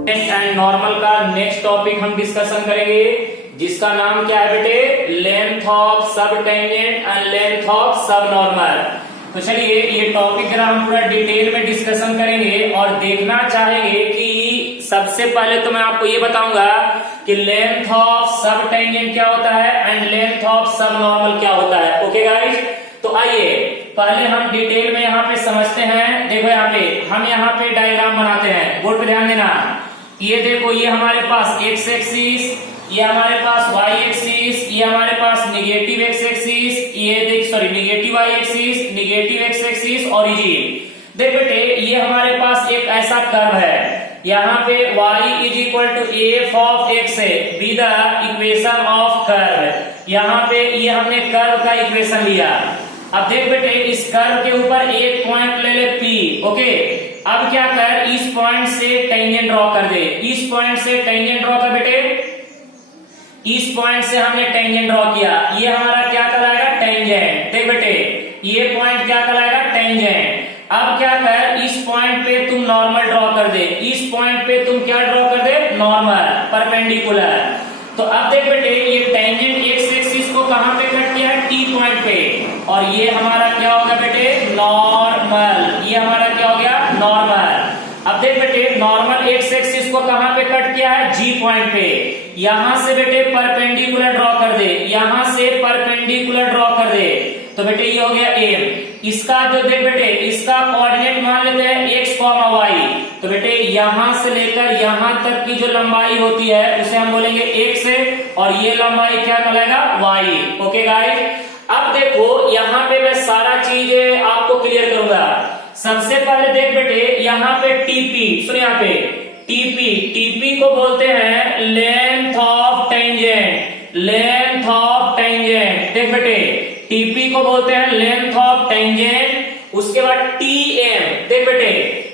And normal का next topic हम discussion करेंगे, जिसका नाम क्या है बेटे, लेंथ ऑफ सब टेंजेंट एंड लेंथ ऑफ सब नॉर्मल। तो चलिए ये टॉपिक हम पूरा डिटेल में डिस्कशन करेंगे और देखना चाहेंगे कि सबसे पहले तो मैं आपको ये बताऊंगा कि लेंथ ऑफ सब टेंजेंट क्या होता है एंड लेंथ ऑफ सब नॉर्मल क्या होता है। ओके गाइस, तो आइए पहले हम डिटेल में यहाँ पे समझते हैं। देखो यहाँ पे हम यहाँ पे डायग्राम बनाते हैं, बोर्ड पे ध्यान देना। ये देखो, ये हमारे पास एक्स एक्सिस, ये हमारे पास वाई एक्सिस, ये हमारे पास निगेटिव एक्स एक्सिस, ये देख sorry negative y axis, negative x axis, origin. देख बेटे, ये हमारे पास एक ऐसा कर्व है, यहाँ पे y is equal to F of X है be the equation of curve. यहाँ पे ये हमने कर्व का इक्वेशन लिया। अब देख बेटे, इस कर्व के ऊपर एक पॉइंट ले ले P। ओके, अब क्या कर, इस पॉइंट से टेंजेंट ड्रॉ कर दे। इस पॉइंट से टेंजेंट ड्रॉ कर बेटे, इस पॉइंट से हमने टेंजेंट ड्रॉ किया, ये हमारा क्या कहलाएगा, टेंजेंट। देख बेटे, ये पॉइंट क्या कहलाएगा, टेंजेंट। अब क्या कर, इस पॉइंट पे तुम नॉर्मल ड्रॉ कर दे, इस पॉइंट पे तुम क्या ड्रॉ कर दे, नॉर्मल परपेंडिकुलर। तो अब देख बेटे, ये टेंजेंट एक्स एक्सिस को कहां पे कट किया है, टी पॉइंट पे, और ये हमारा क्या होगा बेटे, नॉर्मल। ये हमारा क्या हो गया, नॉर्मल। अब देख बेटे, नॉर्मल एक्स एक्सिस को कहां पे कट किया है, जी पॉइंट पे। यहां से बेटे परपेंडिकुलर ड्रॉ कर दे, यहां से परपेंडिकुलर ड्रॉ कर दे। तो बेटे ये हो गया एम। इसका जो देख बेटे, इसका कोऑर्डिनेट मान लेते हैं एक्स कॉमा वाई। तो बेटे यहां से लेकर यहां तक की जो लंबाई होती है उसे हम बोलेंगे एक्स, और ये लंबाई क्या कहलाएगा, वाई। ओके गाइस, अब देखो यहाँ पे मैं सारा चीज आपको क्लियर करूंगा। सबसे पहले देख बेटे, यहाँ पे टीपी, सुनो यहाँ पे टीपी, टीपी को बोलते हैं length of tangent, length of tangent. देख बेटे, टीपी को बोलते हैं लेंथ ऑफ टेंजेंट। उसके बाद टीएम, देख बेटे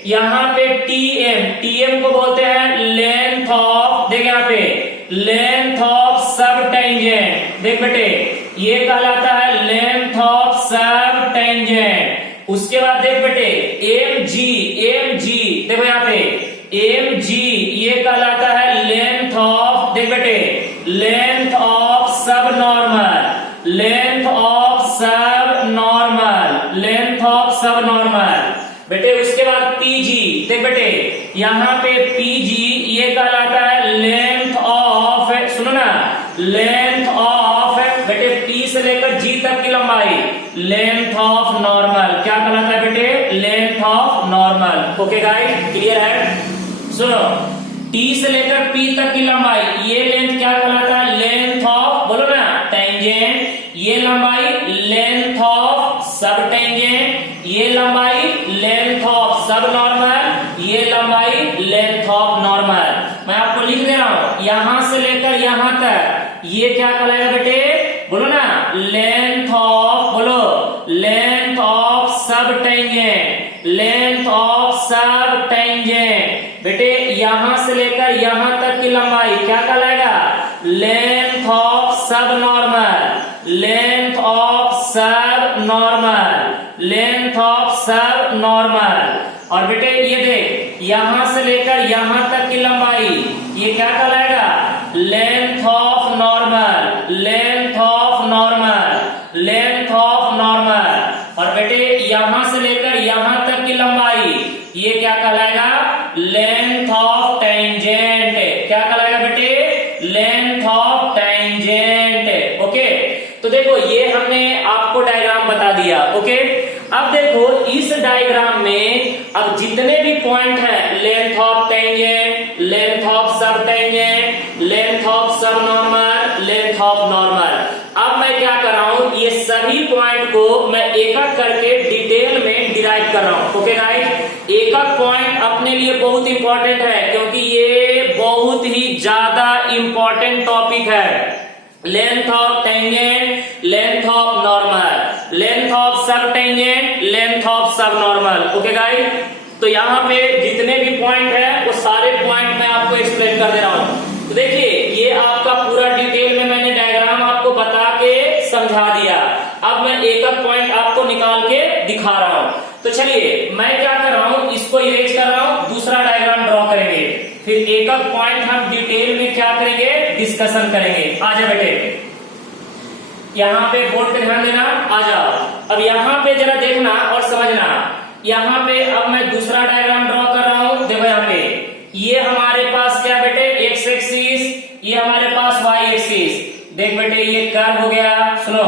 यहाँ पे टीएम, टीएम को बोलते हैं लेंथ ऑफ, देख यहाँ पे लेंथ ऑफ सब टेंजेंट। देख बेटे ये कहलाता है लेंथ ऑफ सब टेंजेंट। उसके बाद देख बेटे एम जी, एम जी देखो यहाँ पे एम जी, ये कहलाता है लेंथ ऑफ, देख बेटे लेंथ ऑफ सब नॉर्मल, लेंथ ऑफ सब नॉर्मल, लेंथ ऑफ सब नॉर्मल बेटे। उसके बाद पीजी, देख बेटे यहाँ पे पीजी, ये कहलाता है लेंथ ऑफ, सुनो ना, लेंथ ऑफ बेटे पी से लेकर जी तक की लंबाई, लेंथ ऑफ नॉर्मल। क्या कहलाता है बेटे, length of normal. Okay guys, clear है। सुनो, टी से लेकर पी तक की लंबाई, ये लेंथ क्या कहलाता है, लेंथ ऑफ, बोलो ना, टेंजेंट। ये लंबाई लेंथ ऑफ सब टेंजेंट, ये लंबाई लेंथ ऑफ सब नॉर्मल, ये लंबाई लेंथ ऑफ नॉर्मल। मैं आपको लिख दे रहा हूं, यहां से लेकर यहां तक ये क्या कहलाएगा बेटे, बोलो ना, लेंथ ऑफ, बोलो लेंथ ऑफ सब टेंजेंट, लेंथ ऑफ सब टेंजेंट। बेटे यहां से लेकर यहां तक की लंबाई क्या कहलाएगा, लेंथ ऑफ सब नॉर्मल, लेंथ ऑफ सब नॉर्मल, लेंथ ऑफ सब नॉर्मल। और बेटे ये देख, यहां से लेकर यहां तक की लंबाई ये क्या कहलाएगा, length of normal, length of normal, length of normal. और बेटे यहां से लेकर यहां तक की लंबाई ये क्या कहलाएगा, लेंथ ऑफ टेंजेंट। क्या कहलाएगा बेटे, लेंथ ऑफ टेंजेंट। ओके, तो देखो ये हमने आपको डायग्राम बता दिया। ओके, अब देखो इस डायग्राम में अब जितने भी पॉइंट हैं, length of tangent, length of सब टेंजेंट, लेंथ ऑफ सब नॉर्मल, लेंथ ऑफ नॉर्मल। अब मैं क्या कर रहा हूं, ये सभी पॉइंट को मैं एक एक करके डिटेल में डिराइव कर रहा हूं। ओके गाइस, एक एक पॉइंट अपने लिए बहुत इंपॉर्टेंट है, क्योंकि ये बहुत ही ज्यादा इंपॉर्टेंट टॉपिक है। Length of tangent, length of normal, length of सब टेंजेंट, लेंथ ऑफ सब नॉर्मल। ओके गाइस, तो यहाँ पे जितने भी पॉइंट है वो सारे पॉइंट मैं आपको एक्सप्लेन कर दे रहा हूँ। तो देखिए ये आपका पूरा डिटेल में मैंने डायग्राम आपको बता के समझा दिया। अब मैं एक एक पॉइंट आपको निकाल के दिखा रहा हूँ। तो चलिए मैं क्या कर रहा हूँ, इसको इरेज कर रहा हूँ, दूसरा डायग्राम ड्रॉ करेंगे। फिर एक एक पॉइंट हम डिटेल में क्या करेंगे, डिस्कशन करेंगे। आ जाओ बेटे, यहाँ पे बोर्ड पे ध्यान देना, आ जाओ। अब यहाँ पे जरा देखना और समझना। यहाँ पे अब मैं दूसरा डायग्राम ड्रॉ कर रहा हूँ। देखो यहाँ पे ये हमारे पास क्या बेटे, एक्स एक्सिस, ये हमारे पास वाई एक्सिस। देख बेटे ये कर्व हो गया। सुनो,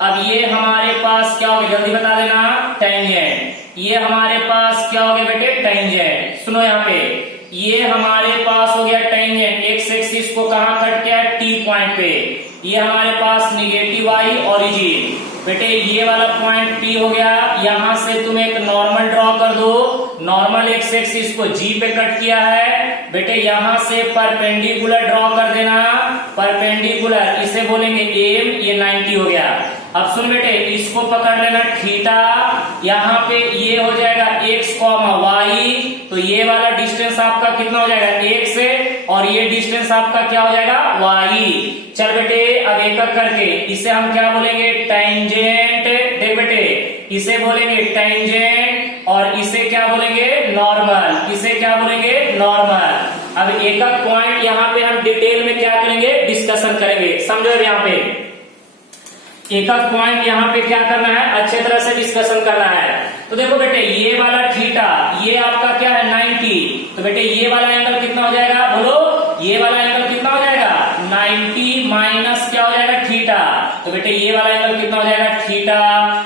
अब ये हमारे पास क्या हो गया, जल्दी बता देना, टेंजेंट। ये हमारे पास क्या हो गया बेटे, टेंजेंट। सुनो यहाँ पे ये हमारे पास हो गया टेंजेंट, एक्स एक्सिस को कहाँ कट किया, टी पॉइंट पे। ये हमारे पास निगेटिव वाई ओरिजिन। बेटे ये वाला पॉइंट पी हो गया। यहां से तुम एक नॉर्मल ड्रॉ कर दो। नॉर्मल एक्स एक्सिस को जी पे कट किया है। बेटे यहां से परपेंडिकुलर ड्रॉ कर देना, परपेंडिकुलर, इसे बोलेंगे एम। ये 90 हो गया। अब सुन बेटे, इसको पकड़ लेना थीटा। यहाँ पे ये हो जाएगा एक्स कॉमा वाई, तो ये वाला डिस्टेंस आपका कितना हो जाएगा, एक्स, और ये डिस्टेंस आपका क्या हो जाएगा, वाई। चल बेटे अब एक एक करके इसे हम क्या बोलेंगे, टेंजेंट। देख बेटे इसे बोलेंगे टेंजेंट और इसे क्या बोलेंगे, नॉर्मल। इसे क्या बोलेंगे, नॉर्मल। अब एक एक पॉइंट यहाँ पे हम डिटेल में क्या करेंगे, डिस्कशन करेंगे। समझो अब यहाँ पे एक एक पॉइंट यहाँ पे क्या करना है, अच्छे तरह से डिस्कशन करना है। तो देखो बेटे ये वाला थीटा, ये आपका क्या है 90, तो बेटे ये वाला एंगल कितना हो जाएगा, बोलो ये वाला एंगल कितना हो जाएगा, 90 माइनस क्या हो जाएगा, थीटा। तो बेटे ये वाला एंगल कितना हो जाएगा, थीटा,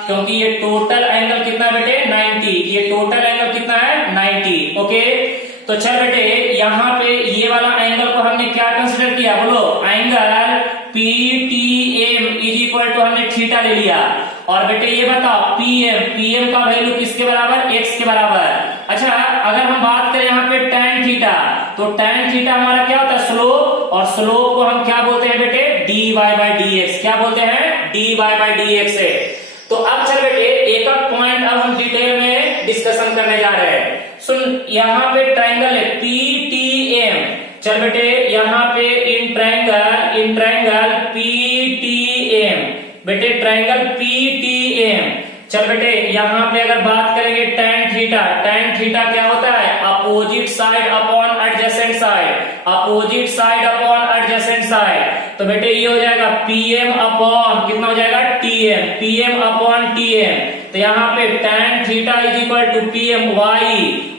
क्योंकि ये टोटल एंगल कितना है बेटे 90, ये टोटल एंगल कितना है 90। ओके, तो चल बेटे यहाँ पे ये वाला एंगल को हमने क्या कंसिडर किया, बोलो angle PTM is equal to हमने थीटा ले लिया। और बेटे ये बताओ PM का वैल्यू किसके बराबर, x के बराबर। अच्छा अगर हम बात करें यहाँ पे tan थीटा, तो tan थीटा हमारा क्या होता है, स्लोप, और स्लोप को हम क्या बोलते हैं बेटे, dy/dx। क्या बोलते हैं, dy/dx है। तो अब चल बेटे एक एक पॉइंट अब हम डिटेल में डिस्कशन करने जा रहे हैं। सुन यहाँ पे ट्रायंगल है PTM। चल बेटे यहाँ पे इन ट्रायंगल PTM, बेटे ट्रायंगल PTM। चल बेटे यहाँ पे अगर बात करेंगे tan थीटा क्या होता है, opposite side upon adjacent side, opposite side upon adjacent side. तो बेटे ये हो जाएगा PM अपॉन कितना हो जाएगा, PM अपॉन TM। तो यहाँ पे tan theta is equal to PM y,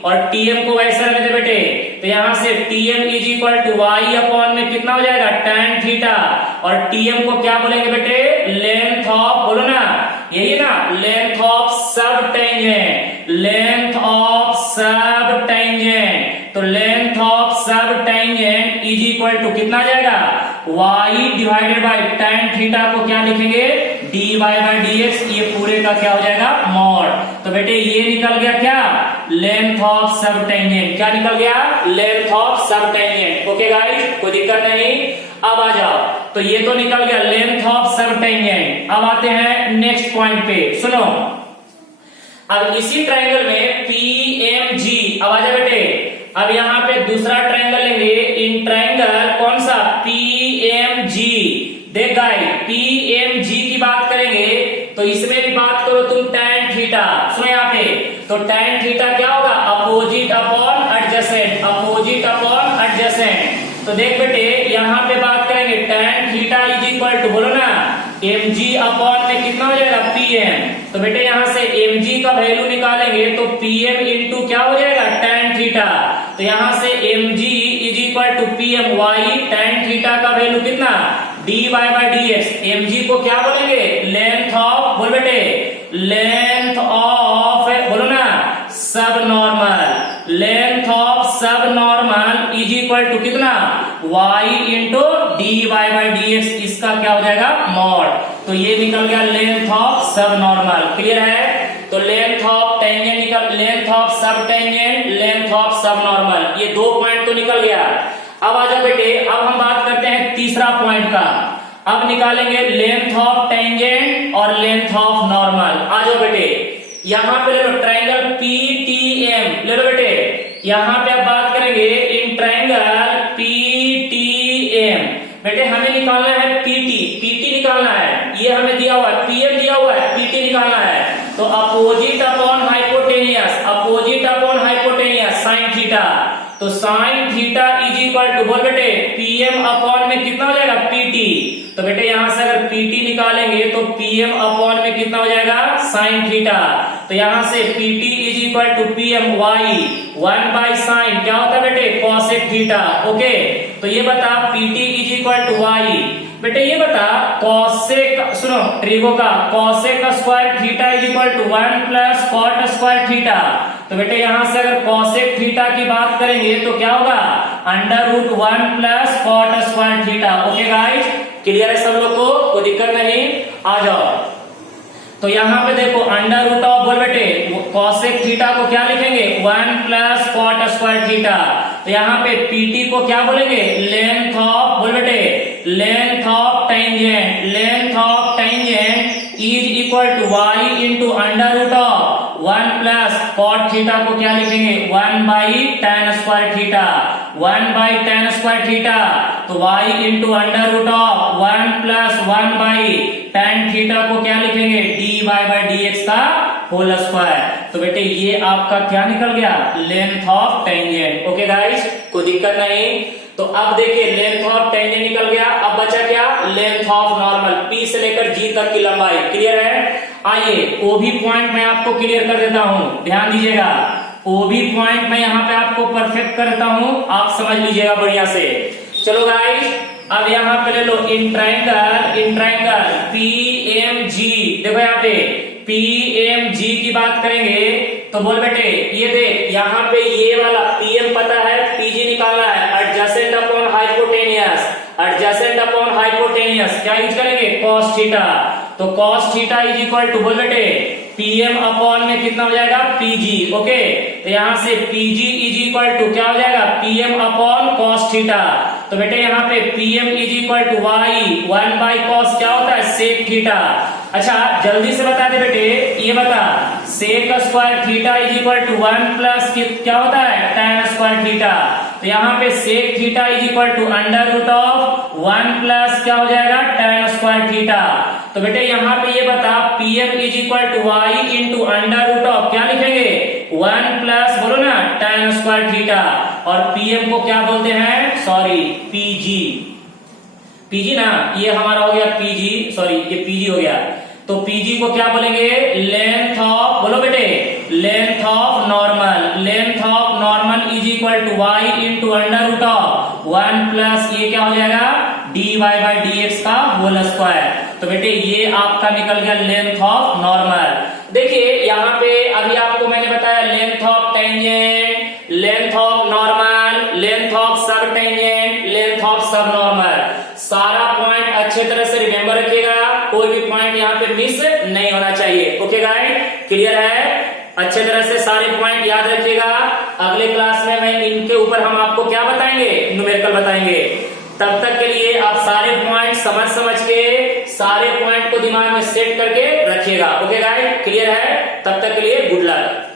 और TM को वैसे रखते बेटे, तो यहाँ से TM is equal to y upon में कितना हो जाएगा, tan थीटा, और TM को क्या बोलेंगे बेटे, लेंथ ऑफ, बोलो ना यही ना, लेंथ ऑफ सब टेंजेंट, लेंथ ऑफ सब टेंजेंट। तो लेंथ ऑफ सब टेंजेंट इज इक्वल टू कितना आ जाएगा, y divided by tan theta को क्या लिखेंगे, dy/dx। ये पूरे का क्या हो जाएगा, मॉड। तो बेटे ये निकल गया क्या, लेंथ ऑफ सब टेंजेंट। क्या निकल गया, लेंथ ऑफ सब टेंजेंट। ओके गाइस, कोई दिक्कत नहीं। अब आ जाओ, तो ये तो निकल गया लेंथ ऑफ सब टेंजेंट। अब आते हैं नेक्स्ट पॉइंट पे, सुनो। अब इसी ट्रायंगल में PMG, अब आ जाओ बेटे, अब यहाँ पे दूसरा ट्रायंगल लेंगे, इन ट्रायंगल कौन सा, PMG। देख गाइस PMG की बात करेंगे तो इसमें भी बात करो तुम tan थीटा। सुनो यहाँ पे, तो tan थीटा क्या होगा, opposite upon adjacent, opposite upon adjacent. तो देख बेटे यहाँ पे बात करेंगे tan theta is equal to, बोलो ना mg अपॉन में कितना हो जाएगा, pm। तो बेटे यहाँ से mg का वैल्यू निकालेंगे तो pm इंटू क्या हो जाएगा, tan थीटा। तो यहाँ से mg is equal to pm y, tan theta का वैल्यू कितना, dy/dx। mg को क्या बोलेंगे, लेंथ ऑफ, बोल बेटे लेंथ ऑफ, बोलो ना सब नॉर्मल, लेंथ ऑफ सब नॉर्मल इज इक्वल टू कितना, y इंटू dy/dx। इसका क्या हो जाएगा, मॉड। तो ये निकल गया लेंथ ऑफ सब नॉर्मल। क्लियर है, तो लेंथ ऑफ टेंजेंट निकल, लेंथ ऑफ सब टेंजेंट, लेंथ ऑफ सब नॉर्मल, ये दो पॉइंट तो निकल गया। अब आ जाओ बेटे, अब हम बात करते हैं तीसरा पॉइंट का। अब निकालेंगे लेंथ ऑफ टेंजेंट और लेंथ ऑफ नॉर्मल। आ जाओ बेटे, यहाँ पे ले लो ट्रायंगल PTM, ले लो बेटे। यहाँ पे अब बात करेंगे इन ट्रायंगल PTM। बेटे हमें निकालना है PT निकालना है, ये हमें दिया हुआ है, PM दिया हुआ है, PT निकालना है। तो opposite upon hypotenuse, opposite upon hypotenuse sine theta. तो साइन थीटा इक्वल टू बोल बेटे पीएम अपॉन में कितना हो जाएगा पीटी। तो बेटे यहां से अगर पीटी निकालेंगे तो पीएम अपॉन में कितना हो जाएगा साइन थीटा। तो यहां से PT is equal to PM Y 1 by sine क्या होता है बेटे कॉसेक थीटा। ओके तो ये बता PT is equal to Y. बेटे ये बता कॉसेक सुनो ट्रिगो का cosec square theta is equal to 1 plus cot square theta. तो बेटे यहां से अगर कॉसेक थीटा की बात करेंगे तो क्या होगा under root 1 plus cot square theta. Okay guys clear है सब लोग को कोई दिक्कत नहीं आ जाओ। तो यहाँ पे देखो अंडर रूट ऑफ बोल बेटे कॉसेक थीटा को क्या लिखेंगे 1 प्लस कॉट स्क्वायर थीटा। तो यहाँ पे पीटी को क्या बोलेंगे लेंथ ऑफ बोल बेटे length of tangent is equal to Y into under root of 1 plus cot theta को क्या लिखेंगे 1 by tan square theta 1 by tan square theta. तो y into under root of 1 plus 1 by tan theta को क्या लिखेंगे dy by dx का whole square. तो बेटे ये आपका क्या निकल गया length of tangent. Okay guys कोई दिक्कत नहीं। तो अब देखिए लेंथ ऑफ टेंजेंट निकल गया। अब बचा क्या लेंथ ऑफ नॉर्मल P से लेकर G तक की लंबाई। क्लियर है। आइए ओ भी पॉइंट मैं आपको क्लियर कर देता हूं ध्यान दीजिएगा। ओ भी पॉइंट मैं यहाँ पे आपको परफेक्ट कर देता हूं आप समझ लीजिएगा बढ़िया से। चलो गाइस अब यहाँ पे ले लो इन ट्रायंगल PMG। देखो यहाँ पे PMG की बात करेंगे तो बोल बेटे ये देख यहाँ पे ये वाला PM पता है PG निकालना है एडजेसेंट अपॉन हाइपोटेनियस क्या यूज करेंगे cos थीटा। तो cos theta is equal to बोल बेटे PM अपॉन में कितना हो जाएगा PG। ओके तो यहाँ से PG इज इक्वल टू क्या हो जाएगा PM अपॉन cos थीटा। तो बेटे यहाँ पे PM is equal to Y 1 by cos क्या होता है सेक थीटा। अच्छा जल्दी से बता दे बेटे ये बता sec square theta is equal to 1 plus क्या होता है tan स्क्वायर थीटा। तो यहाँ पे sec theta is equal to under root of 1 plus क्या हो जाएगा tan स्क्वायर थीटा। तो बेटे यहाँ पे ये बता PM is equal to Y into under root of क्या लिखेंगे 1 प्लस बोलो ना tan स्क्वायर थीटा। और PM को क्या बोलते हैं सॉरी PG ना ये हमारा हो गया PG सॉरी ये PG हो गया। तो PG को क्या बोलेंगे लेंथ ऑफ बोलो बेटे length of normal is equal to Y into under root of 1 plus ये क्या हो जाएगा dy बाई dx का होल स्क्वायर। तो बेटे ये आपका निकल गया लेंथ ऑफ नॉर्मल। देखिए यहाँ पे अभी आपको मैंने बताया length of tangent length of normal length of सब टेंजेंट लेंथ ऑफ सब नॉर्मल सारा पॉइंट अच्छे तरह से रिमेम्बर रखिएगा कोई भी पॉइंट यहाँ पे मिस नहीं होना चाहिए। ओके गाइस क्लियर है अच्छे तरह से सारे पॉइंट याद रखिएगा। अगले क्लास में मैं इनके ऊपर हम आपको क्या बताएंगे न्यूमेरिकल बताएंगे। तब तक के लिए आप सारे पॉइंट समझ के सारे पॉइंट को दिमाग में सेट करके रखिएगा। ओके गाइस क्लियर है तब तक के लिए गुड लक।